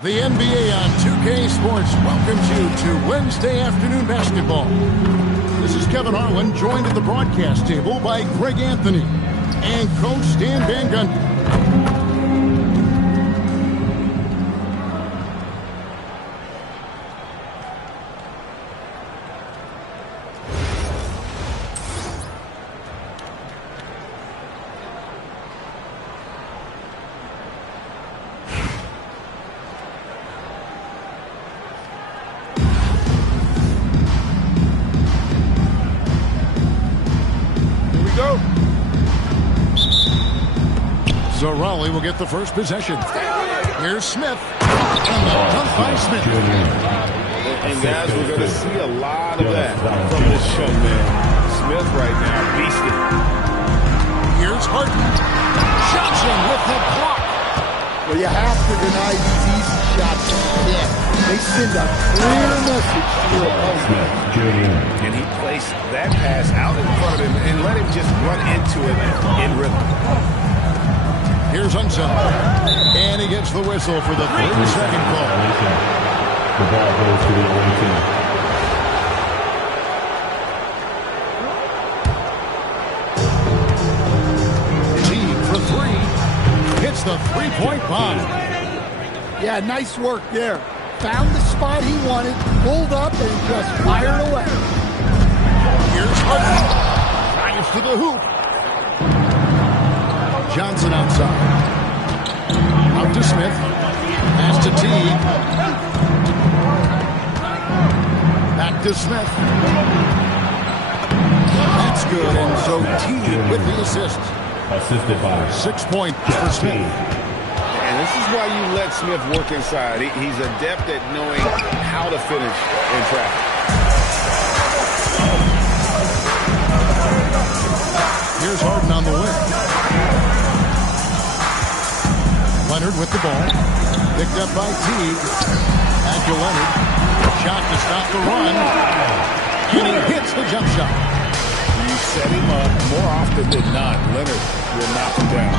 The NBA on 2K Sports welcomes you to Wednesday afternoon basketball. This is Kevin Harlan, joined at the broadcast table by Greg Anthony and Coach Stan Van Gundy. So Raleigh will get the first possession. Here's Smith. And the dunk by Smith. And guys, we're going to see a lot of that from this young man. Smith right now, beasting. Here's Harden. Johnson with the block. Well, you have to deny these easy shots. Yeah. They send a clear message to your opponent. And he placed that pass out in front of him and let him just run into it in rhythm. Here's Unson. And he gets the whistle for the 30-second call. The ball goes to the away team. Teague for three. Hits the three-point bomb. Yeah, nice work there. Found the spot he wanted, pulled up, and just fired away. Here's Harden. Drives to the hoop. Johnson outside. Out to Smith. Pass to Teague. Back to Smith. That's good. And so Teague with the assist. Assisted by 6 points for Smith. And this is why you let Smith work inside. He's adept at knowing how to finish in traffic. Here's Harden on the wing. Leonard with the ball. Picked up by Teague. Back to Leonard. Shot to stop the run. And he hits the jump shot. You set him up more often than not. Leonard will knock him down.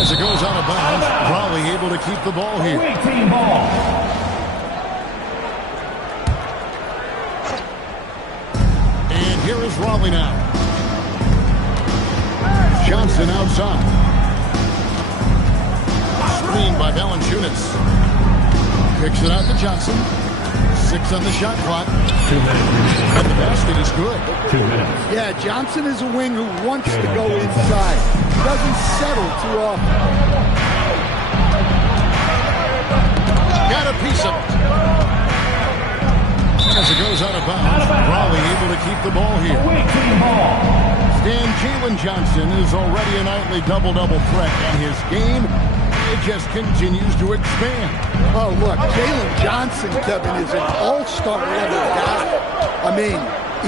As it goes out of bounds, Raleigh able to keep the ball here. team ball. And here is Raleigh now. Johnson outside. Screen by Valanciunas. Kicks it out to Johnson. 6 on the shot clock. 2 minutes. And the basket is good. 2 minutes. Yeah, Johnson is a wing who wants to go inside. He doesn't settle too often. Got a piece of it. As it goes out of bounds, Raleigh able to keep the ball here. Stan, Jalen Johnson is already a nightly double-double threat, and his game, it just continues to expand. Oh, look, Jalen Johnson, Kevin, is an all-star level guy. I mean,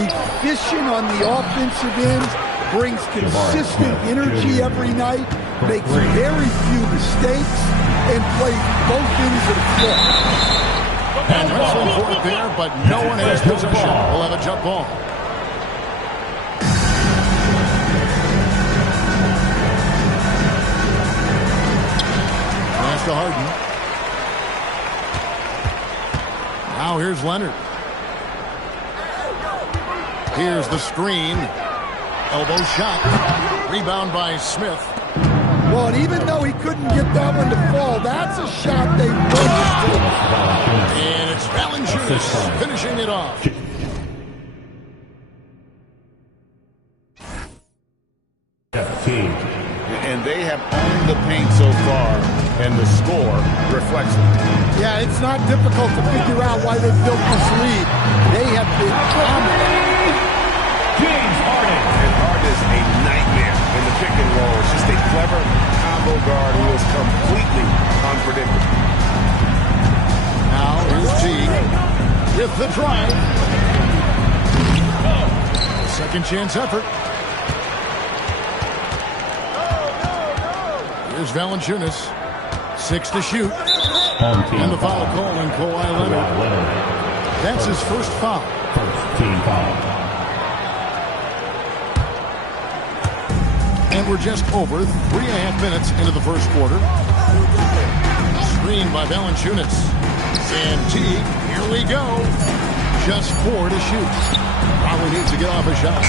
efficient on the offensive end, brings consistent energy every night, makes very few mistakes, and plays both ends of the floor. And wrestling for it there, but no one has possession. We'll have a jump ball. Pass to Harden. Now here's Leonard. Here's the screen. Elbow shot. Rebound by Smith. Well, and even though he couldn't get that one to fall, that's a shot they wanted. And it's Valanciunas finishing it off. And they have owned the paint so far, and the score reflects it. Yeah, it's not difficult to figure out why they built this lead. They have been dominant. James Harden. And Harden is a nightmare in the pick and roll. It's just a clever combo guard who is completely unpredictable. Now here's Teague with the drive. Second chance effort. Here's Valanciunas. 6 to shoot. And the foul call on Kawhi Leonard. That's his first foul. First team foul. And we're just over 3.5 minutes into the first quarter. Screen by Valanciunas. And Teague, here we go. Just 4 to shoot. Probably needs to get off a shot.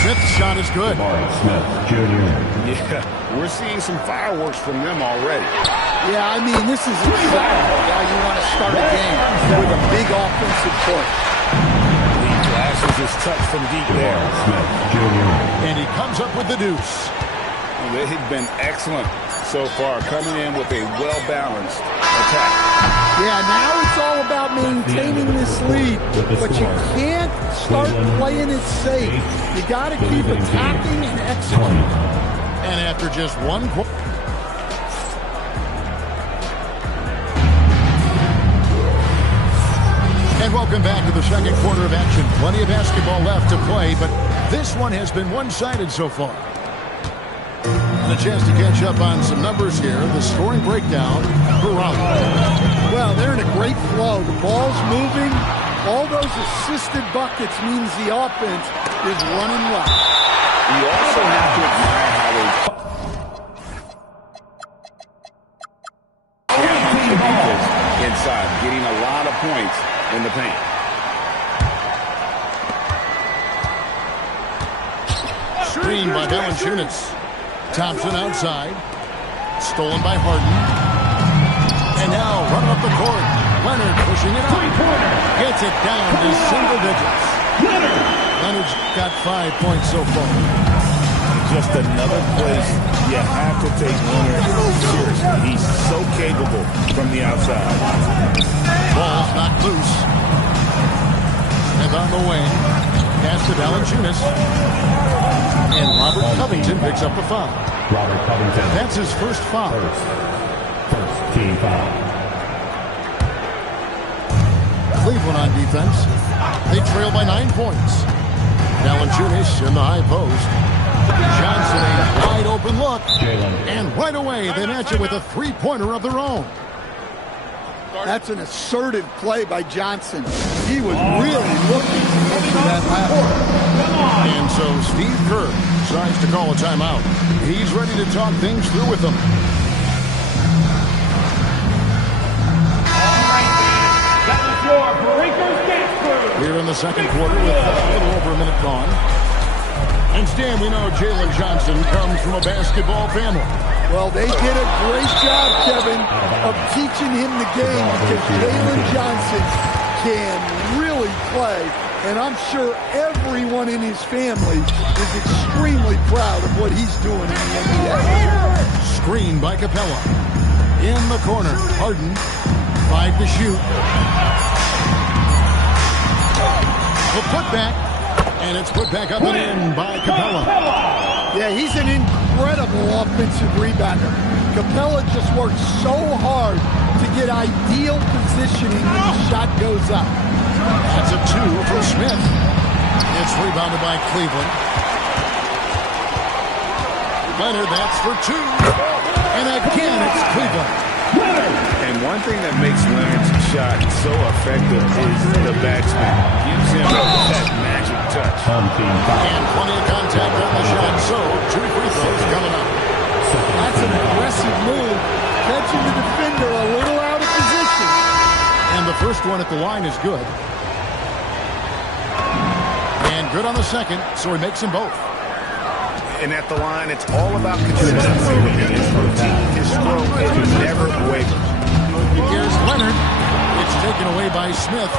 Smith's shot is good. Smith Jr. Yeah, we're seeing some fireworks from them already. Yeah, I mean, this is exactly how you want to start a game, with a big offensive push. He flashes his touch from deep there. Smith Jr. And he comes up with the deuce. They've been excellent so far, coming in with a well-balanced attack. Yeah, now it's all about maintaining this lead, but you can't start playing it safe. You got to keep attacking and executing. And after just 1 quarter. And welcome back to the second quarter of action. Plenty of basketball left to play, but this one has been one-sided so far. And a chance to catch up on some numbers here. The scoring breakdown per round. Well, they're in a great flow. The ball's moving. All those assisted buckets means the offense is running well. You also have to admire how they inside, getting a lot of points in the paint. Screen by Valanciunas. Thompson outside. Stolen by Harden. And now running up the court. Leonard pushing it up. Gets it down to single digits. Leonard's got 5 points so far. Just another place you have to take Leonard seriously. He's so capable from the outside. Ball's knocked loose. And on the wing. Pass to Valanciunas. And Robert Covington picks up the foul. Robert Covington. That's his first foul. First team foul. Cleveland on defense. They trail by 9 points. Valanciunas in the high post. Johnson, a wide open look. And right away, they match it with a three-pointer of their own. That's an assertive play by Johnson. He was really looking for that ladder. And so Steve Kerr decides to call a timeout. He's ready to talk things through with them. Here in the second quarter with a little over a minute gone. And Stan, we know Jalen Johnson comes from a basketball family. Well, they did a great job, Kevin, of teaching him the game because Jalen Johnson can really play. And I'm sure everyone in his family is extremely proud of what he's doing in the NBA. Screen by Capella. In the corner, Harden, 5 to shoot. The putback, and it's put back up and in by Capella. Yeah, he's an incredible offensive rebounder. Capella just works so hard to get ideal positioning when the shot goes up. That's a 2 for Smith. It's rebounded by Cleveland. Leonard, that's for 2. And again, it's Cleveland. And one thing that makes Leonard's shot so effective is the backspin. Gives him that magic touch. And plenty of contact on the shot, so 2 free throws coming up. That's an aggressive move, catching the defender a little out of position. And the first one at the line is good. And good on the second, so he makes them both. And at the line, it's all about consistency with his routine. His stroke is never wavered. Here's Leonard. It's taken away by Smith.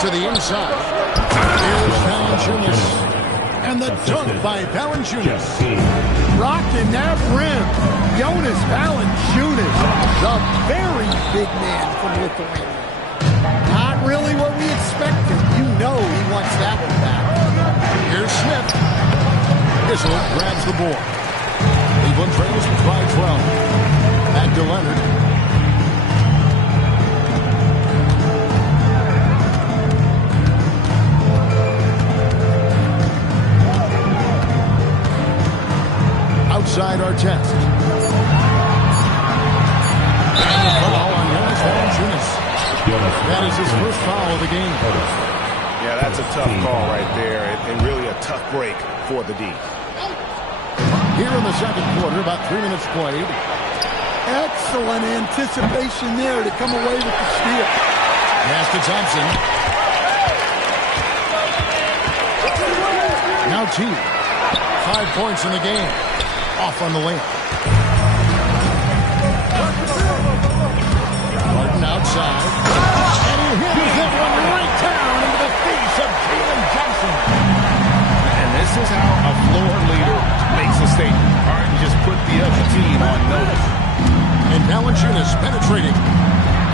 To the inside. Here's Valanciunas. And the dunk by Valanciunas. Rocking that rim. Jonas Valanciunas, the very big man from Lithuania. Not really what we expected. You know he wants that one back. Here's Smith. Issel grabs the board. Cleveland trails by 12. Back to Leonard. Outside our test. And the foul on Jonas Valanciunas. That is his first foul of the game. Yeah, that's a tough call right there, and really a tough break for the D. Here in the second quarter, about 3 minutes played. Excellent anticipation there to come away with the steal. Pass to Thompson. Now T. 5 points in the game. Off on the layup. Martin outside. And he hits that one right down into the face of Jalen Johnson. And this is how a floor leader makes a statement. Harden just put the other team on notice. And Valanciunas penetrating.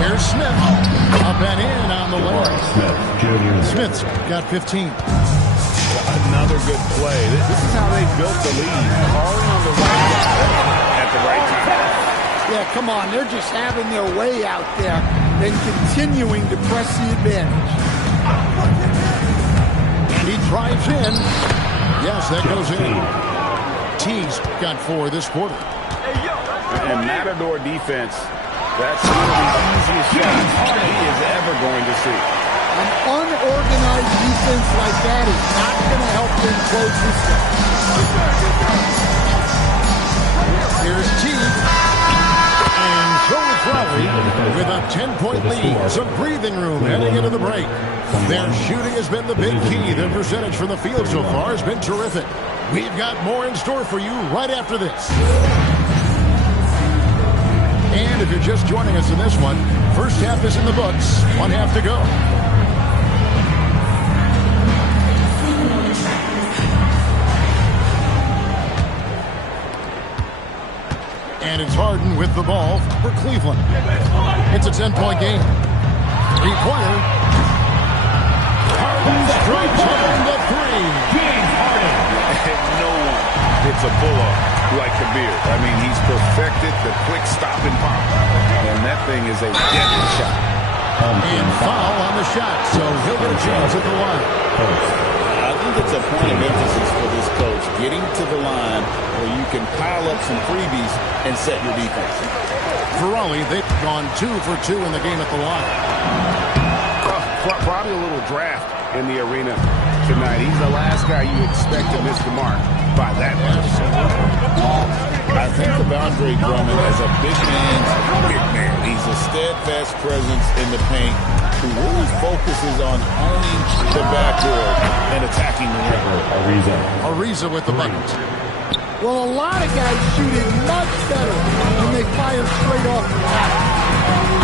Here's Smith. Up and in on the way. Smith's got 15. Another good play. This is how they built the lead. Calling on the right guy at the right time. Yeah, come on. They're just having their way out there and continuing to press the advantage. And he drives in. Yes, that goes in. T's got 4 this quarter. And Matador defense, that's one of the easiest shots he is ever going to see. An unorganized defense like that is not going to help them close this gap. Here's T. And so is Raleigh with a 10-point lead. Some breathing room heading into the break. Their shooting has been the big key. Their percentage from the field so far has been terrific. We've got more in store for you right after this. And if you're just joining us in this one, first half is in the books. 1 half to go. And it's Harden with the ball for Cleveland. It's a 10-point game. 3-pointer. Harden strikes home the 3. James Harden. And no one hits a pull-up like Kabir. I mean, he's perfected the quick stop and pop. And that thing is a deadly shot. And foul on the shot, so he'll get a chance at the line. I think it's a point of emphasis for this coach, getting to the line where you can pile up some freebies and set your defense. For Raleigh, they've gone 2 for 2 in the game at the line. Probably a little draft in the arena tonight. He's the last guy you expect to miss the mark by that much. I think of Andre Drummond as a big man. He's a steadfast presence in the paint who really focuses on owning the backboard and attacking the rim. Ariza with the bucket. Well, a lot of guys shoot it much better when they fire straight off the line.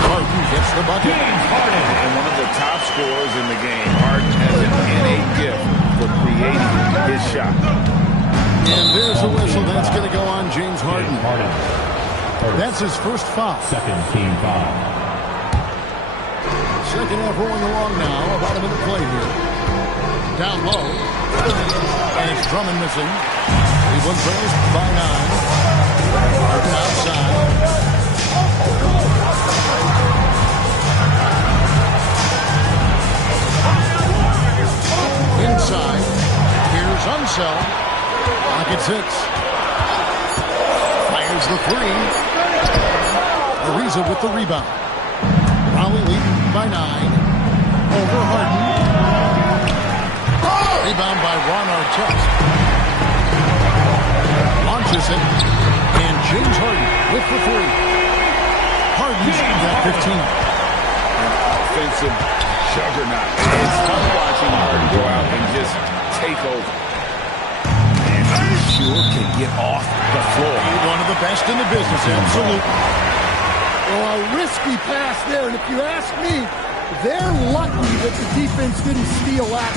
Harden gets the bucket. And one of the top scorers in the game. Harden has an innate gift for creating his shot. And there's a whistle. That's going to go on James Harden. That's his first foul. Second team foul. Second half rolling along now. About a minute play here. Down low. And it's Drummond missing. Cleveland trails by 9. Harden outside. Inside. Here's Unseld. Pocket 6. Fires the 3. Ariza with the rebound. Raleigh leading by 9. Over Harden. Rebound by Ron Artest. Launches it. And James Harden with the 3. Harden's got 15. An offensive juggernaut. It's fun watching Harden go out and just take over. And he sure can get off the floor. One of the best in the business, absolutely. Well, a risky pass there, and if you ask me, they're lucky that the defense didn't steal that.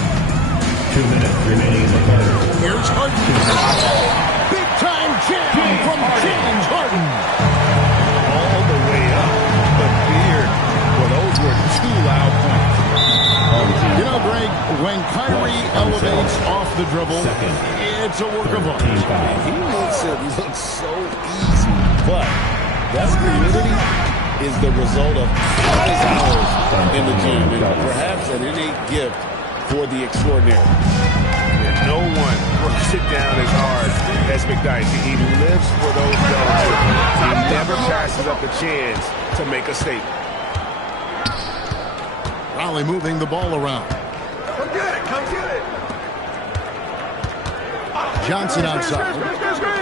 2 minutes remaining in the third. Here's Harden. Big time jam from James Harden. All the way up the beard. Well, those were 2 loud points. You know, Greg, when Kyrie elevates off the dribble, it's a work of art. He makes it look so easy, but that fluidity is the result of his hours in the gym and perhaps an innate gift for the extraordinary. And no one works it down as hard as McDyke. He lives for those goals. He never passes up a chance to make a statement. Raleigh moving the ball around. Come get it, come get it. Johnson outside.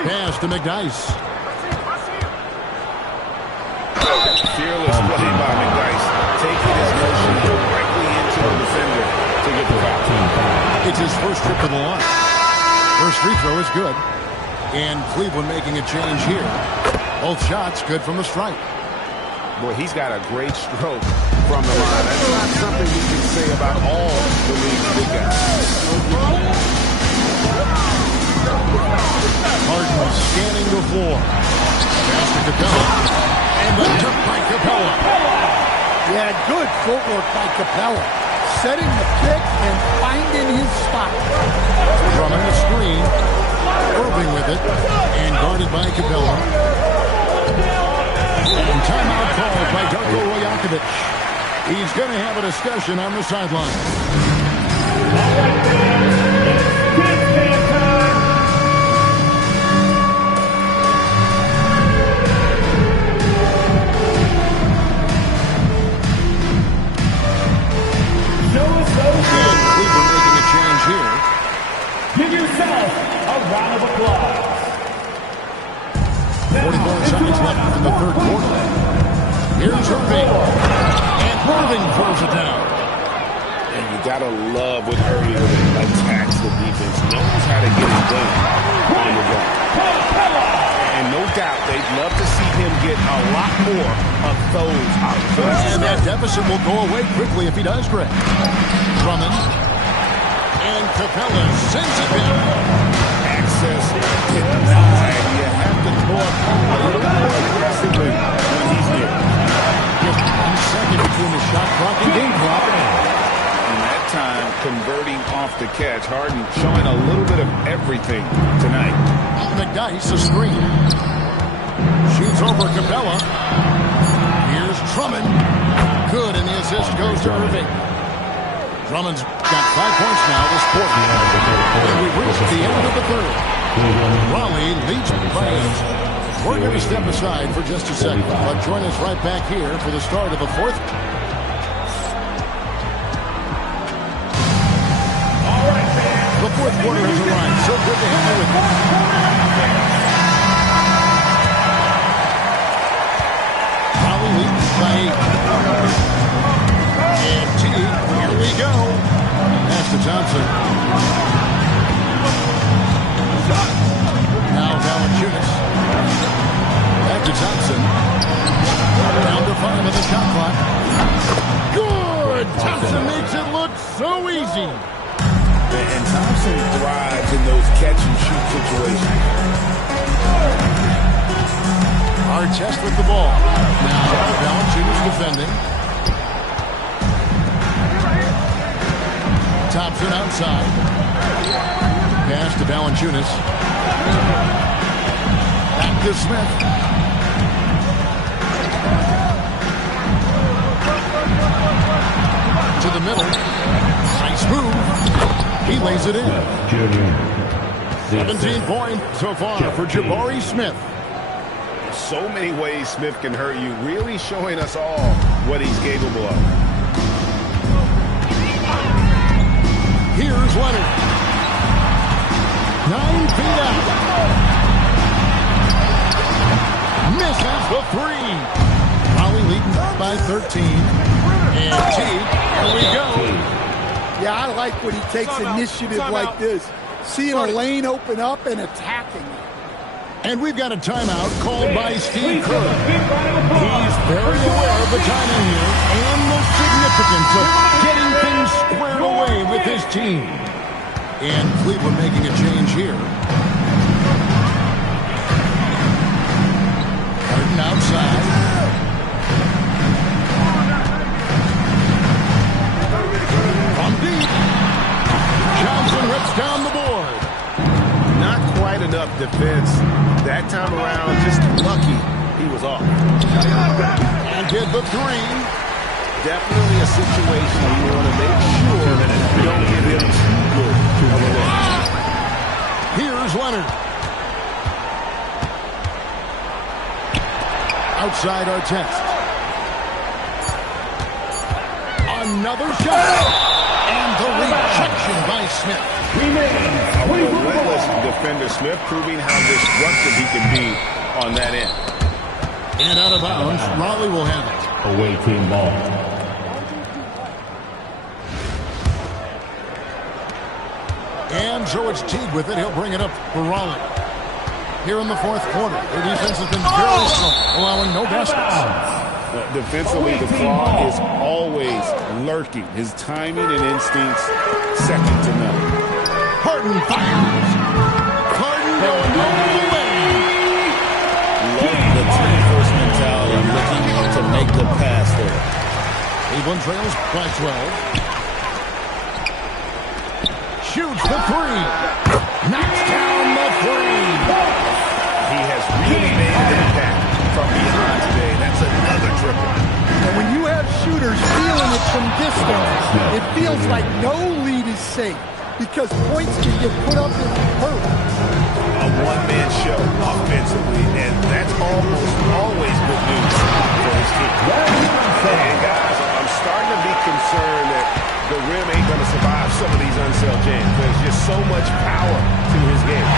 Pass to McDyke. Fearless play by McDyess, taking his motion directly into the defender to get the foul. It's his first trip to the line. First free throw is good. And Cleveland making a change here. Both shots good from the stripe. Boy, he's got a great stroke from the line. That's not something you can say about all the league's big guys. Harden scanning the floor. Pass to Capella. And the took by Capella. Yeah, good footwork by Capella. Setting the pick and finding his spot. Drummond the screen. Irving with it. And guarded by Capella. And timeout called by Darko Rajakovic. He's going to have a discussion on the sideline. And Cleveland making a change here. Give yourself a round of applause. 44 seconds left in the third quarter. Here's Irving. And Irving throws it down. And you got to love when Irving attacks the defense. Knows how to get it done on the run. And no doubt they'd love to see him get a lot more of those opportunities. And that deficit will go away quickly if he does, Greg. Drummond. And Capella sends it down. Access denied. You have to throw it a little more aggressively when he's near. Just 1 second between the shot clock and game clock. And that time, converting off the catch. Harden showing a little bit of everything tonight. McDyess a screen. Shoots over Capella. Here's Drummond. Good, and the assist goes to Irving. Drummond's got 5 points now this quarter. And we've reached the end of the third. Raleigh leads by 8. We're going to step aside for just a second, but join us right back here for the start of the fourth. The fourth quarter has arrived. So good to have you with us. Raleigh leads by 8. And T, here we go. Pass to Thompson. Now Valanciunas. Back to Thompson. Down to 5 on the shot clock. Good! Thompson makes it look so easy. And Thompson thrives in those catch-and-shoot situations. Artest with the ball. Now Valanciunas defending. Thompson outside. Pass to Valanciunas. Back to Smith. To the middle. Nice move. He lays it in. 17 points so far for Jabari Smith. So many ways Smith can hurt you, really showing us all what he's capable of. Here's Leonard. 9 feet out. Misses the 3. Raleigh leading by 13. And T, here we go. Yeah, I like when he takes initiative like this. Seeing a lane open up and attacking it. And we've got a timeout called by Steve Kerr. He's very aware of the timing here and the significance of getting things squared away with his team. And Cleveland making a change here. Harden outside. From deep. Johnson rips down the board. Not quite enough defense. That time around, just lucky he was off. And did the 3. Definitely a situation you want to make sure you don't give him too good of a look. Here's Leonard. Outside Artest. Another shot. And the rejection by Smith. A relentless defender, Smith, proving how destructive he can be on that end. And out of bounds, Raleigh will have it. Away team ball. And so it's Teague with it. He'll bring it up for Raleigh. Here in the fourth quarter, their defense has been very strong, allowing no baskets. Defensively, the flaw is always lurking. His timing and instincts, second to none. Harden fires. Harden going all the way. Love the team-first mentality, looking to make the pass there. Cleveland trails by 12. Shoots the three. Knocks down the three. He has really made an impact from beyond today. That's another triple. And when you have shooters feeling it from distance, it feels like no lead is safe because points can get put up and hurt. A one-man show offensively, and that's almost always good news for his team. And guys, I'm starting to be concerned that the rim ain't going to survive some of these unsailed games. There's just so much power to his game.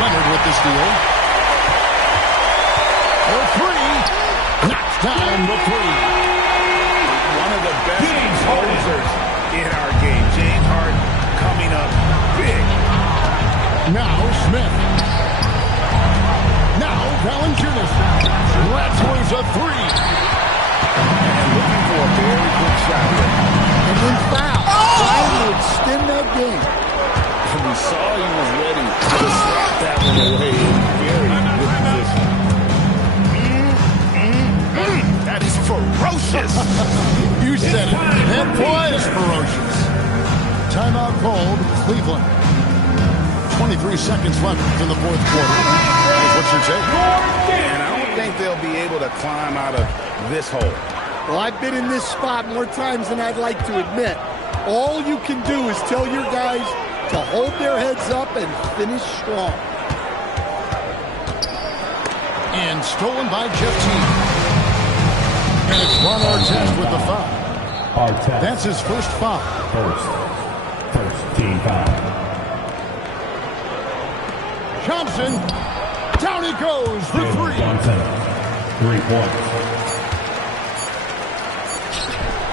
Leonard with the steal. For three. Knocks down the three. One of the best closers in our game. James Harden coming up big. Now Smith. Now Valanciunas. Rattles a three. And looking for a very good shot there. And then foul. Trying to extend that game. And we saw he was ready to slap that one away in very good position. That is ferocious. You said it. That was ferocious. Timeout called Cleveland. 23 seconds left in the fourth quarter. What's your take? And I don't think they'll be able to climb out of this hole. Well, I've been in this spot more times than I'd like to admit. All you can do is tell your guys to hold their heads up and finish strong. And stolen by Jeff Teague. And it's Ron Artest with the foul. Artest. That's his first foul. First team foul. Johnson. Down he goes for three. Johnson. 3 points.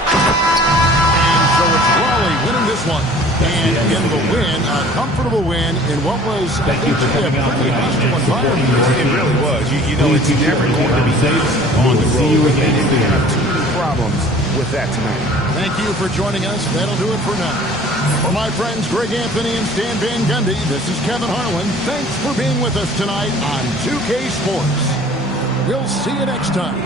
And so it's Raleigh winning this one. And in the win, a comfortable win in what was a pretty hostile environment. It really was. You know, it's never going to be safe on the road. They didn't have too many problems with that tonight. Thank you for joining us. That'll do it for now. For my friends Greg Anthony and Stan Van Gundy, this is Kevin Harlan. Thanks for being with us tonight on 2K Sports. We'll see you next time.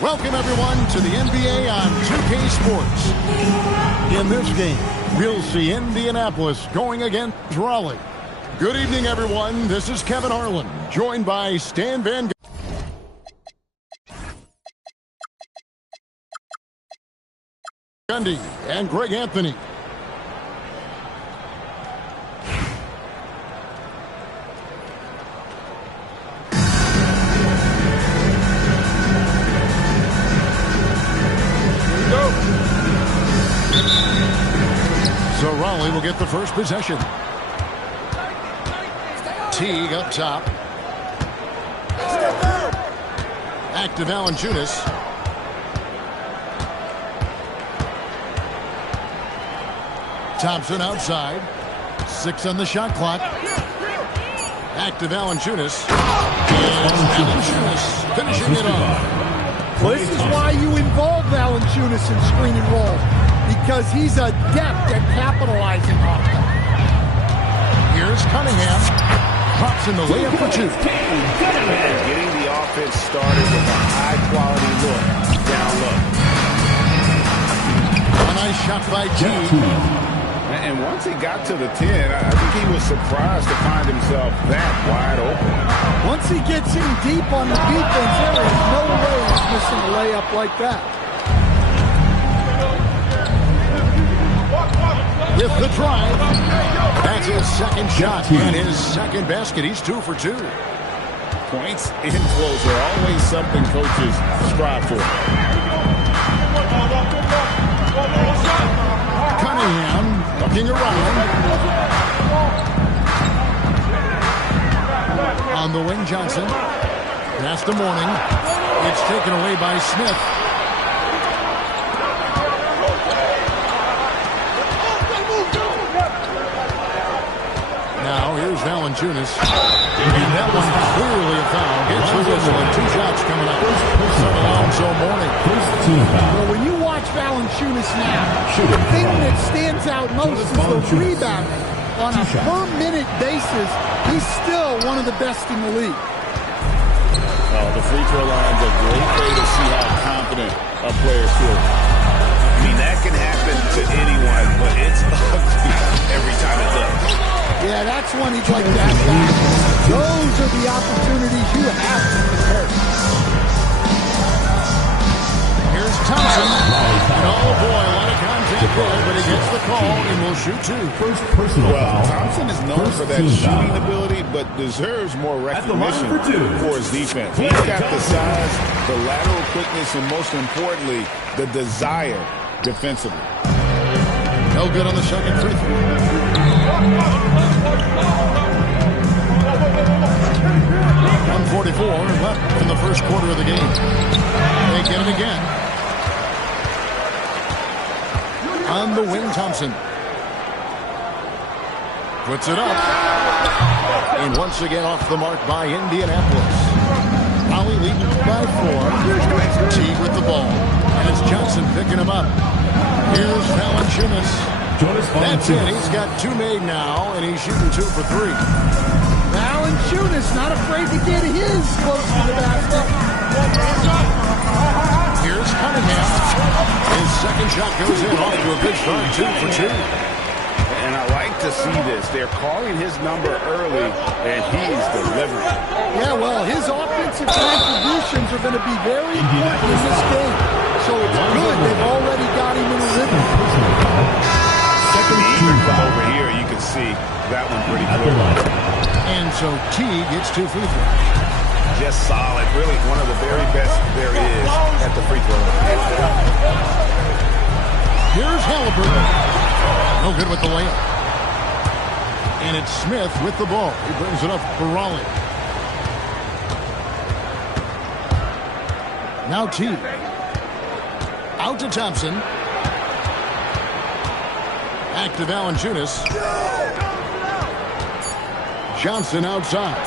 Welcome, everyone, to the NBA on 2K Sports. In this game, we'll see Indianapolis going against Raleigh. Good evening, everyone. This is Kevin Harlan, joined by Stan Van Gundy and Greg Anthony. So Raleigh will get the first possession. Teague up top. Active Valanciunas. Thompson outside. 6 on the shot clock. Active Valanciunas. And Valanciunas finishing it off. This is why you involve Valanciunas in screen and roll, because he's adept at capitalizing off them. Here's Cunningham. Pops in the layup for 2. Getting the offense started with a high-quality look down low. A nice shot by Teague. And once he got to the 10, I think he was surprised to find himself that wide open. Once he gets in deep on the defense, there is no way he's missing a layup like that. With the drive. That's his second shot and his second basket. He's 2 for 2. Points in close are always something coaches strive for. Cunningham looking around. On the wing, Johnson. Pass to Mourning. It's taken away by Smith. Now here's Valanciunas. And that one clearly a foul. Gets the whistle and 2 shots coming up. Alonzo Mourning. Well, when you watch Valanciunas now, the thing that stands out most is the rebounding. On a per-minute basis, he's still one of the best in the league. Oh, the free throw line's a great way to see how confident a player's feeling. I mean, that can happen to anyone, but it's ugly every time it does. Yeah, that's when he's like that guy. Those are the opportunities you have to convert. Here's Thompson. And oh boy, a lot of contact there, but he gets the call and will shoot 2. First personal foul. Thompson is known for that shooting ability, but deserves more recognition for his defense. He's got the size, the lateral quickness, and most importantly, the desire defensively. No good on the second free throw. 1:44 left in the first quarter of the game. They get it again. On the wing, Thompson. Puts it up. And once again off the mark by Indianapolis. Raleigh leading by 4. Teague with the ball. And it's Johnson picking him up. Here's Valanciunas. That's it. He's got 2 made now, and he's shooting 2 for 3. Valanciunas not afraid to get his close to the basket. Here's Cunningham. His second shot goes in. Off to a good start, 2 for 2. And I like to see this. They're calling his number early, and he's delivering. Yeah, well, his offensive contributions are going to be very important in this game. So it's good they've already got him in a rhythm. Even from over here, you can see that one pretty clear. And so Teague gets 2 free throws. Just solid. Really one of the very best there is at the free throw line. Here's Halliburton. No good with the layup. And it's Smith with the ball. He brings it up for Raleigh. Now Teague. Out to Thompson. Active Valanciunas. Johnson outside.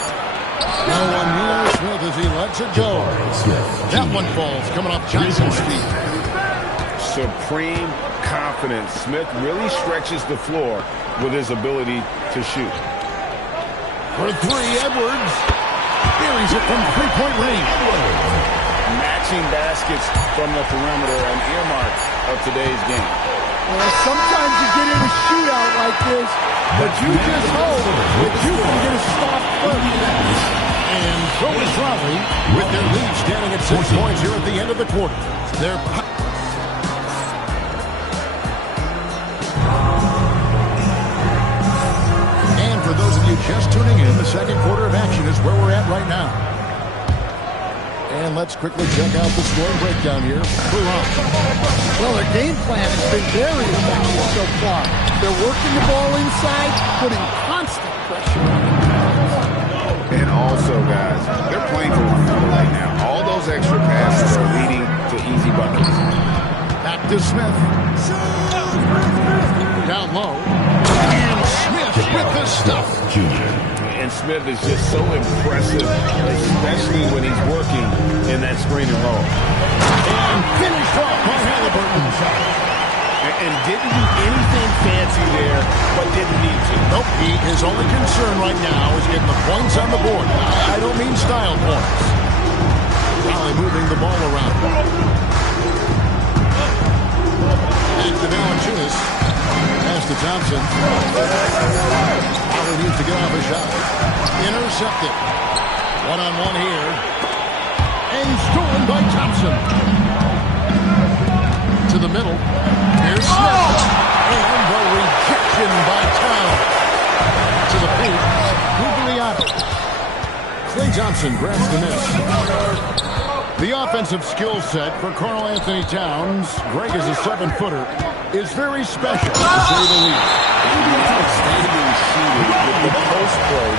No one near Smith as he lets it go. That one falls coming off Johnson's feet. Supreme confidence. Smith really stretches the floor with his ability to shoot. For 3, Edwards. Buries it from 3-point range. Match finishing baskets from the perimeter, an earmark of today's game. Well, sometimes you get in a shootout like this, but you just hope that you can get a stop first. And so is Raleigh with their lead standing at 6 points here at the end of the quarter. And for those of you just tuning in, the second quarter of action is where we're at right now. And let's quickly check out the scoring breakdown here. Well, their game plan has been very effective so far. They're working the ball inside, putting constant pressure on it. And also, guys, they're playing for one another right now. All those extra passes are leading to easy buckets. Back to Smith. Down low. And Smith with the stuff. And Smith is just so impressive, especially when he's working in that screen and roll. And finished off by Halliburton. And didn't do anything fancy there, but didn't need to. Nope, his only concern right now is getting the points on the board. I don't mean style points. Raleigh moving the ball around. Back to Valanciunas. Pass to Thompson. Raleigh needs to get off a shot. Intercepted. One-on-one here. And stolen by Thompson. To the middle. Here's Smith. And the rejection by Town. To the feet. Gugliotti. Klay Thompson grabs the miss. The offensive skill set for Karl Anthony Towns, Greg is a 7-footer, is very special, to say the least. Outstanding shooter with the post play,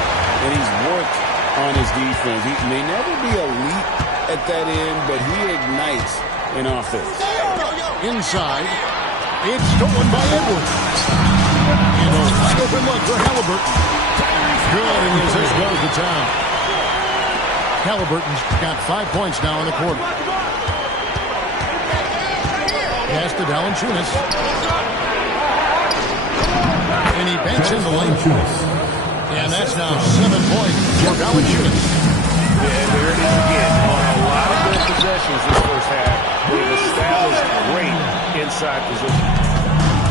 and he's worked on his defense. He may never be elite at that end, but he ignites in offense. Inside, it's stolen by Edwards. And a wide open look for Halliburton. Good, and his assist goes to Town. Halliburton's got 5 points now in the quarter. Pass to Valanciunas. And he banks in the lane. And that's now 7 points for Valanciunas. And there it is again. On a lot of good possessions this first half. They've established great inside position.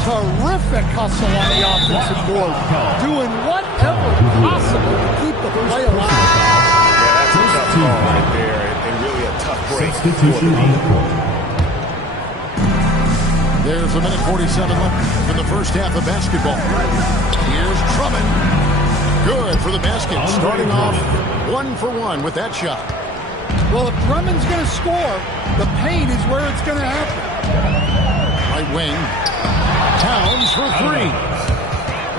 Terrific hustle on the offensive board. Doing whatever possible to keep the play alive. Tough ball right there, and really a tough break for the team. There's a minute 47 left in the first half of basketball. Here's Drummond. Good for the basket, starting off 1 for 1 with that shot. Well, if Drummond's going to score, the paint is where it's going to happen. Right wing. Towns for 3.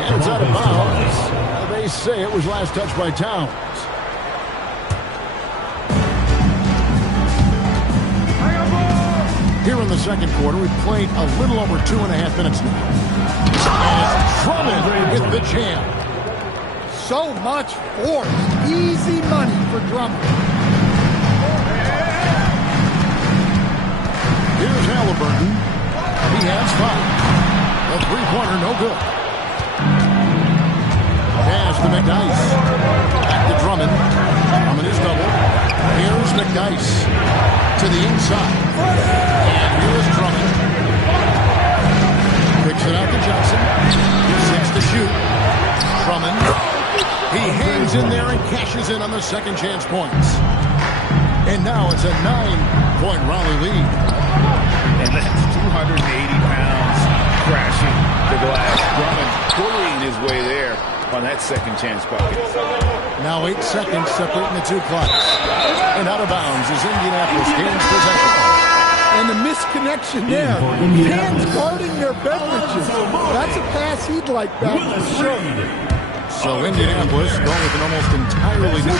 And it's out of bounds. They say it was last touched by Towns. Here in the second quarter, we've played a little over 2.5 minutes now. And Drummond with the jam. So much force. Easy money for Drummond. Here's Halliburton. He has 5. A three-pointer, no good. Pass to McDyess. Back to Drummond. Drummond is double. Here's McDyess to the inside. And here's Drummond. Picks it out to Johnson. 6 to shoot. Drummond. He hangs in there and cashes in on the second chance points. And now it's a 9-point Raleigh lead. And that's 280 pounds crashing the glass. Drummond bullying his way there on that second chance bucket. Now 8 seconds separating the two clocks. And out of bounds as Indianapolis gains possession. And the misconnection there. Hands guarding their beverages. That's a pass he'd like back for sure. So Indianapolis going with an almost entirely new